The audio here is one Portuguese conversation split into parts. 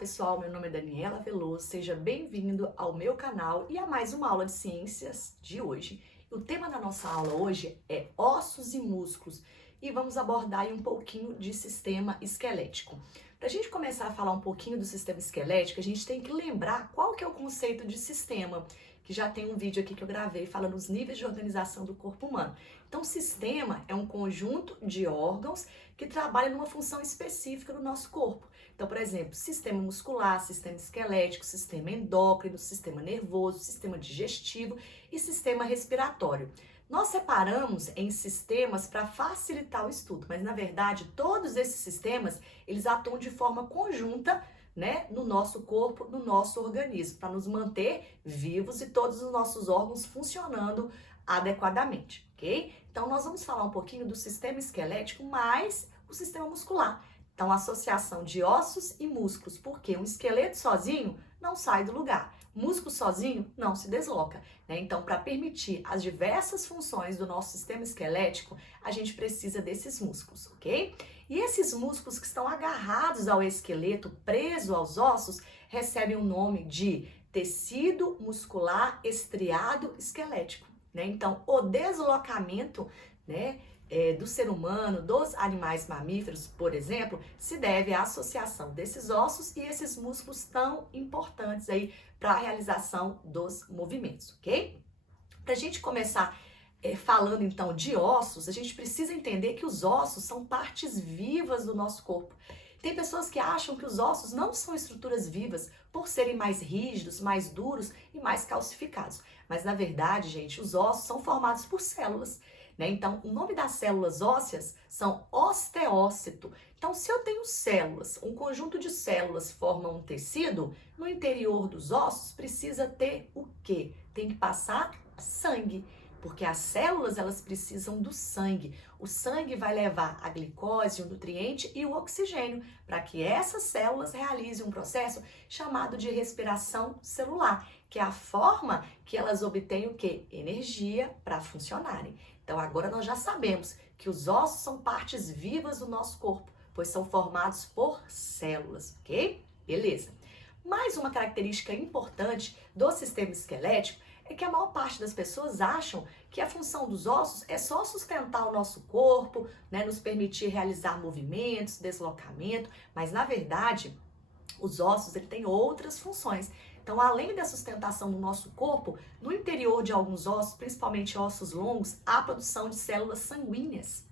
pessoal, meu nome é Daniela Veloso, seja bem-vindo ao meu canal e a mais uma aula de ciências de hoje. O tema da nossa aula hoje é ossos e músculos e vamos abordar aí um pouquinho de sistema esquelético. Para a gente começar a falar um pouquinho do sistema esquelético, a gente tem que lembrar qual que é o conceito de sistema, que já tem um vídeo aqui que eu gravei falando os níveis de organização do corpo humano. Então, sistema é um conjunto de órgãos que trabalham numa função específica no nosso corpo. Então, por exemplo, sistema muscular, sistema esquelético, sistema endócrino, sistema nervoso, sistema digestivo e sistema respiratório. Nós separamos em sistemas para facilitar o estudo, mas na verdade todos esses sistemas, eles atuam de forma conjunta, né, no nosso corpo, no nosso organismo, para nos manter vivos e todos os nossos órgãos funcionando adequadamente, ok? Então nós vamos falar um pouquinho do sistema esquelético mais o sistema muscular. Então, associação de ossos e músculos, porque um esqueleto sozinho não sai do lugar, músculo sozinho não se desloca, né? Então, para permitir as diversas funções do nosso sistema esquelético, a gente precisa desses músculos, ok? E esses músculos que estão agarrados ao esqueleto, presos aos ossos, recebem o nome de tecido muscular estriado esquelético, né? Então, o deslocamento, né, do ser humano, dos animais mamíferos, por exemplo, se deve à associação desses ossos e esses músculos tão importantes aí para a realização dos movimentos, ok? Para a gente começar falando então de ossos, a gente precisa entender que os ossos são partes vivas do nosso corpo. Tem pessoas que acham que os ossos não são estruturas vivas por serem mais rígidos, mais duros e mais calcificados. Mas na verdade, gente, os ossos são formados por células. Então, o nome das células ósseas são osteócito. Então, se eu tenho células, um conjunto de células forma um tecido, no interior dos ossos precisa ter o quê? Tem que passar sangue, porque as células elas precisam do sangue. O sangue vai levar a glicose, o nutriente e o oxigênio para que essas células realizem um processo chamado de respiração celular, que é a forma que elas obtêm o quê? Energia para funcionarem. Então, agora nós já sabemos que os ossos são partes vivas do nosso corpo, pois são formados por células, ok? Beleza. Mais uma característica importante do sistema esquelético é que a maior parte das pessoas acham que a função dos ossos é só sustentar o nosso corpo, né, nos permitir realizar movimentos, deslocamento, mas na verdade, os ossos ele têm outras funções. Então, além da sustentação do nosso corpo, no interior de alguns ossos, principalmente ossos longos, há produção de células sanguíneas.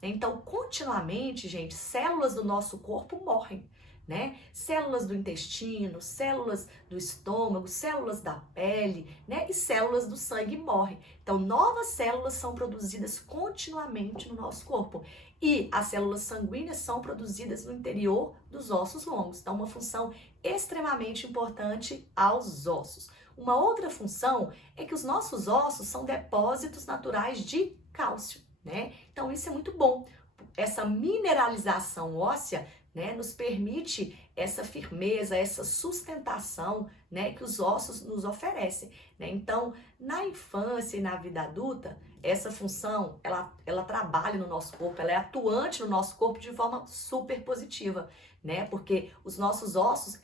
Então, continuamente, gente, células do nosso corpo morrem, né? Células do intestino, células do estômago, células da pele, né? E células do sangue morrem. Então, novas células são produzidas continuamente no nosso corpo. E as células sanguíneas são produzidas no interior dos ossos longos. Então, uma função extremamente importante aos ossos. Uma outra função é que os nossos ossos são depósitos naturais de cálcio, né? Então, isso é muito bom. Essa mineralização óssea, né, nos permite essa firmeza, essa sustentação, né, que os ossos nos oferecem, né? Então, na infância e na vida adulta, essa função, ela trabalha no nosso corpo, ela é atuante no nosso corpo de forma super positiva, né? Porque os nossos ossos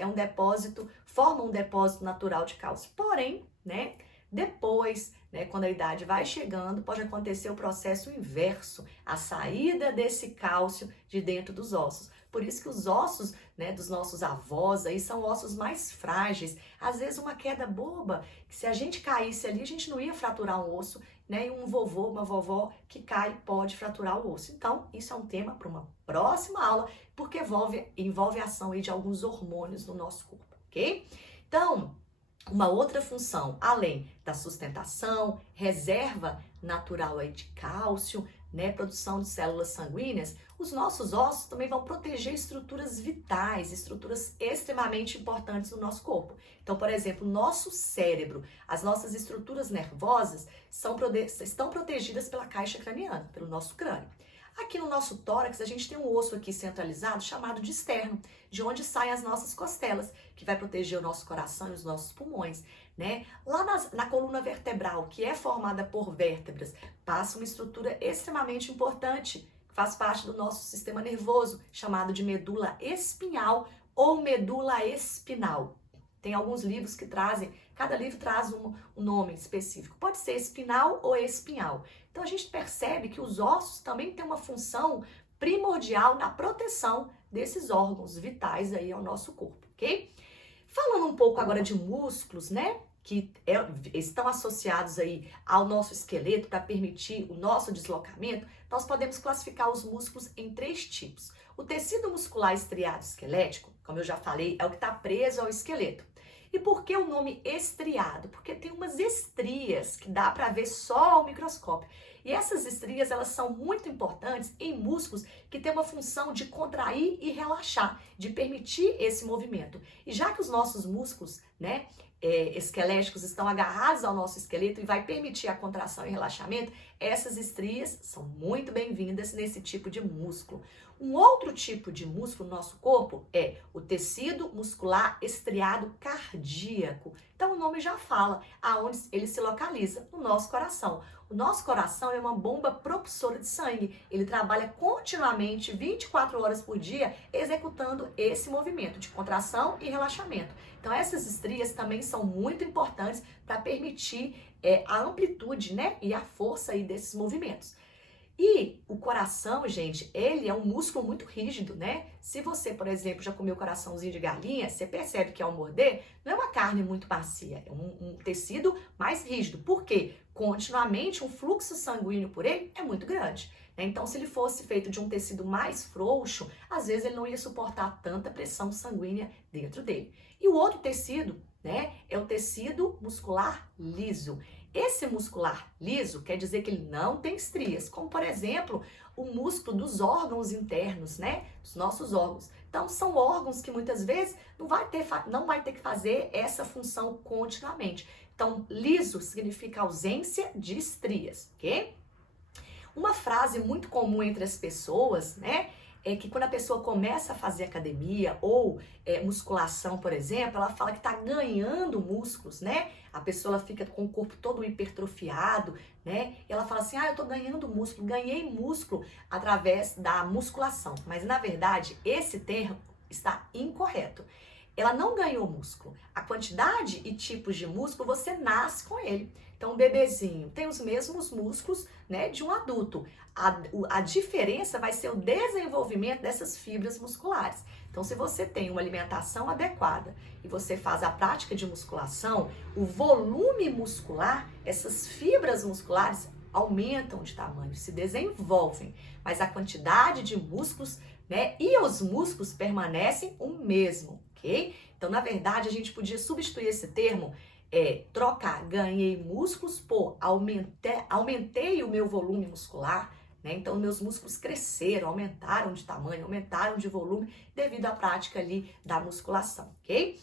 formam um depósito natural de cálcio. Porém, né, depois, né, quando a idade vai chegando, pode acontecer o processo inverso, a saída desse cálcio de dentro dos ossos. Por isso que os ossos, né, dos nossos avós aí são ossos mais frágeis. Às vezes uma queda boba, que se a gente caísse ali, a gente não ia fraturar um osso, né? E um vovô, uma vovó que cai pode fraturar o osso. Então, isso é um tema para uma próxima aula, porque envolve a ação aí de alguns hormônios no nosso corpo, ok? Então, uma outra função, além da sustentação, reserva natural aí de cálcio, né, produção de células sanguíneas, os nossos ossos também vão proteger estruturas vitais, estruturas extremamente importantes no nosso corpo. Então, por exemplo, o nosso cérebro, as nossas estruturas nervosas estão protegidas pela caixa craniana, pelo nosso crânio. Aqui no nosso tórax, a gente tem um osso aqui centralizado chamado de externo, de onde saem as nossas costelas, que vai proteger o nosso coração e os nossos pulmões, né? Lá na coluna vertebral, que é formada por vértebras, passa uma estrutura extremamente importante, que faz parte do nosso sistema nervoso, chamado de medula espinhal, ou medula espinal? Tem alguns livros que trazem, cada livro traz um nome específico. Pode ser espinal ou espinhal. Então a gente percebe que os ossos também têm uma função primordial na proteção desses órgãos vitais aí ao nosso corpo, ok? Falando um pouco agora de músculos, né? Estão associados aí ao nosso esqueleto para permitir o nosso deslocamento, nós podemos classificar os músculos em 3 tipos. O tecido muscular estriado esquelético, como eu já falei, é o que está preso ao esqueleto. E por que o nome estriado? Porque tem umas estrias que dá para ver só ao microscópio. E essas estrias, elas são muito importantes em músculos que têm uma função de contrair e relaxar, de permitir esse movimento. E já que os nossos músculos, né, esqueléticos estão agarrados ao nosso esqueleto e vai permitir a contração e relaxamento, essas estrias são muito bem-vindas nesse tipo de músculo. Um outro tipo de músculo no nosso corpo é o tecido muscular estriado cardíaco. Então o nome já fala aonde ele se localiza, no nosso coração. O nosso coração é uma bomba propulsora de sangue. Ele trabalha continuamente, 24 horas por dia, executando esse movimento de contração e relaxamento. Então essas estrias também são muito importantes para permitir a amplitude, né, e a força aí desses movimentos. E o coração, gente, ele é um músculo muito rígido, né? Se você, por exemplo, já comeu coraçãozinho de galinha, você percebe que ao morder, não é uma carne muito macia, é um tecido mais rígido. Por quê? Continuamente, o fluxo sanguíneo por ele é muito grande, né? Então, se ele fosse feito de um tecido mais frouxo, às vezes ele não ia suportar tanta pressão sanguínea dentro dele. E o outro tecido, né, é o tecido muscular liso. Esse muscular liso quer dizer que ele não tem estrias, como por exemplo, o músculo dos órgãos internos, né? Dos nossos órgãos. Então, são órgãos que muitas vezes não vai ter que fazer essa função continuamente. Então, liso significa ausência de estrias, ok? Uma frase muito comum entre as pessoas, né? É que quando a pessoa começa a fazer academia ou musculação, por exemplo, ela fala que está ganhando músculos, né? A pessoa ela fica com o corpo todo hipertrofiado, né? E ela fala assim, eu tô ganhando músculo, ganhei músculo através da musculação. Mas, na verdade, esse termo está incorreto. Ela não ganhou músculo. A quantidade e tipos de músculo, você nasce com ele. Então, o bebezinho tem os mesmos músculos, né, de um adulto. A diferença vai ser o desenvolvimento dessas fibras musculares. Então, se você tem uma alimentação adequada e você faz a prática de musculação, o volume muscular, essas fibras musculares aumentam de tamanho, se desenvolvem, mas a quantidade de músculos, né, e os músculos permanecem o mesmo, ok? Então, na verdade, a gente podia substituir esse termo, trocar ganhei músculos por aumentei o meu volume muscular, né? Então, meus músculos cresceram, aumentaram de tamanho, aumentaram de volume devido à prática ali da musculação, ok?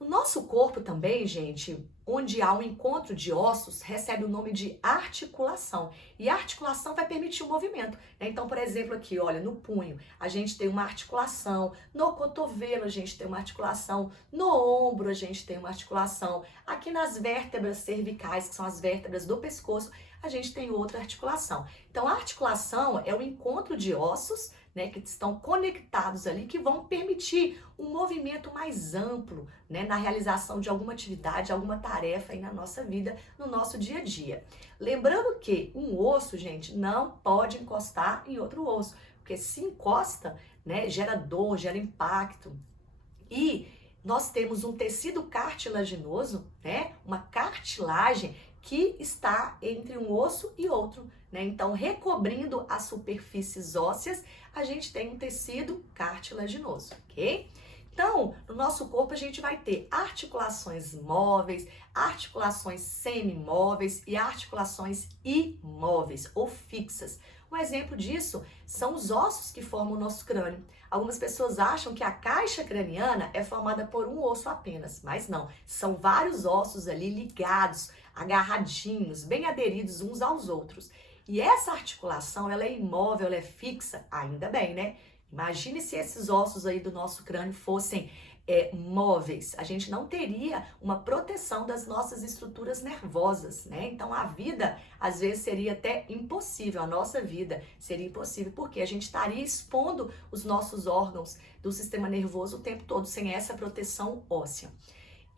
No nosso corpo também, gente, onde há um encontro de ossos, recebe o nome de articulação. E a articulação vai permitir o movimento, né? Então, por exemplo, aqui, olha, no punho, a gente tem uma articulação, no cotovelo a gente tem uma articulação, no ombro a gente tem uma articulação, aqui nas vértebras cervicais, que são as vértebras do pescoço, a gente tem outra articulação. Então, a articulação é o encontro de ossos, né, que estão conectados ali, que vão permitir um movimento mais amplo, né, na realização de alguma atividade, alguma tarefa aí na nossa vida, no nosso dia a dia. Lembrando que um osso, gente, não pode encostar em outro osso, porque se encosta, né, gera dor, gera impacto. E nós temos um tecido cartilaginoso, né, uma cartilagem que está entre um osso e outro, né? Então, recobrindo as superfícies ósseas, a gente tem um tecido cartilaginoso, ok? Então, no nosso corpo a gente vai ter articulações móveis, articulações semimóveis e articulações imóveis ou fixas. Um exemplo disso são os ossos que formam o nosso crânio. Algumas pessoas acham que a caixa craniana é formada por um osso apenas, mas não. São vários ossos ali ligados, agarradinhos, bem aderidos uns aos outros. E essa articulação, ela é imóvel, ela é fixa, ainda bem, né? Imagine se esses ossos aí do nosso crânio fossem móveis, a gente não teria uma proteção das nossas estruturas nervosas, né? Então a vida às vezes seria até impossível, a nossa vida seria impossível, porque a gente estaria expondo os nossos órgãos do sistema nervoso o tempo todo sem essa proteção óssea.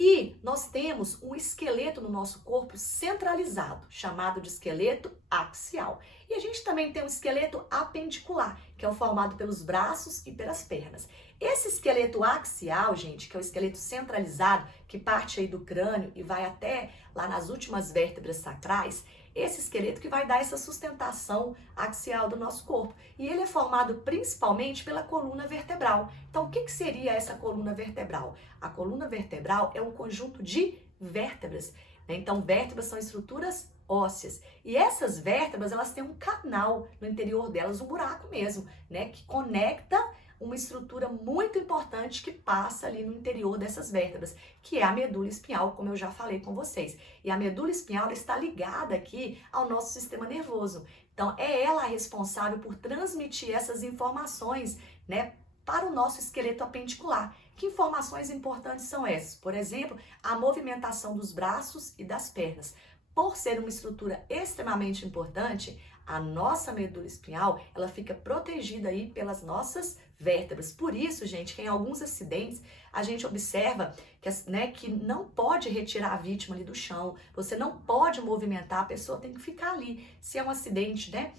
E nós temos um esqueleto no nosso corpo centralizado, chamado de esqueleto axial. E a gente também tem um esqueleto apendicular, que é o formado pelos braços e pelas pernas. Esse esqueleto axial, gente, que é o esqueleto centralizado, que parte aí do crânio e vai até lá nas últimas vértebras sacrais, esse esqueleto que vai dar essa sustentação axial do nosso corpo. E ele é formado principalmente pela coluna vertebral. Então, o que seria essa coluna vertebral? A coluna vertebral é um conjunto de vértebras, né? Então, vértebras são estruturas ósseas. E essas vértebras, elas têm um canal no interior delas, um buraco mesmo, né? Que conecta uma estrutura muito importante que passa ali no interior dessas vértebras, que é a medula espinhal, como eu já falei com vocês. E a medula espinhal está ligada aqui ao nosso sistema nervoso. Então, é ela a responsável por transmitir essas informações, né, para o nosso esqueleto apendicular. Que informações importantes são essas? Por exemplo, a movimentação dos braços e das pernas. Por ser uma estrutura extremamente importante, a nossa medula espinhal, ela fica protegida aí pelas nossas vértebras. Por isso, gente, que em alguns acidentes a gente observa que, né, que não pode retirar a vítima ali do chão, você não pode movimentar, a pessoa tem que ficar ali. Se é um acidente, né,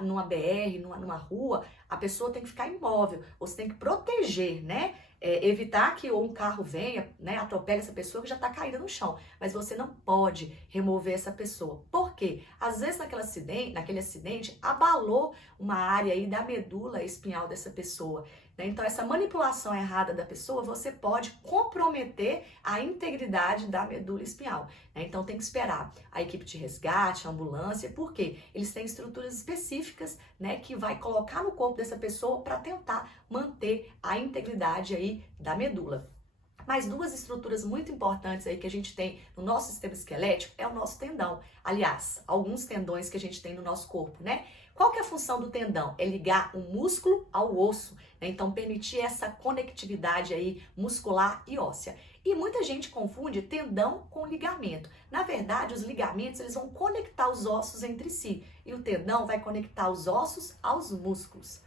numa BR, numa rua, a pessoa tem que ficar imóvel, você tem que proteger, né? Evitar que ou um carro venha, né, atropele essa pessoa que já está caída no chão, mas você não pode remover essa pessoa. Por quê? Às vezes naquele acidente abalou uma área aí da medula espinhal dessa pessoa, né? Então essa manipulação errada da pessoa, você pode comprometer a integridade da medula espinhal, né? Então tem que esperar a equipe de resgate, a ambulância, porque eles têm estruturas específicas, né, que vai colocar no corpo dessa pessoa para tentar manter a integridade aí da medula. Mas duas estruturas muito importantes aí que a gente tem no nosso sistema esquelético é o nosso tendão. Aliás, alguns tendões que a gente tem no nosso corpo, né? Qual que é a função do tendão? É ligar o músculo ao osso, né? Então permitir essa conectividade aí muscular e óssea. E muita gente confunde tendão com ligamento. Na verdade, os ligamentos eles vão conectar os ossos entre si e o tendão vai conectar os ossos aos músculos.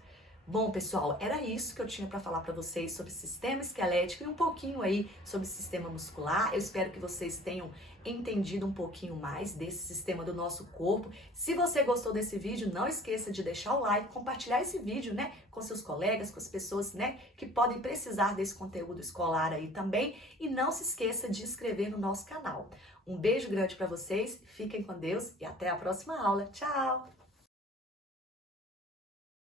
Bom, pessoal, era isso que eu tinha para falar para vocês sobre sistema esquelético e um pouquinho aí sobre sistema muscular. Eu espero que vocês tenham entendido um pouquinho mais desse sistema do nosso corpo. Se você gostou desse vídeo, não esqueça de deixar o like, compartilhar esse vídeo, né, com seus colegas, com as pessoas, né, que podem precisar desse conteúdo escolar aí também. E não se esqueça de inscrever no nosso canal. Um beijo grande para vocês, fiquem com Deus e até a próxima aula. Tchau!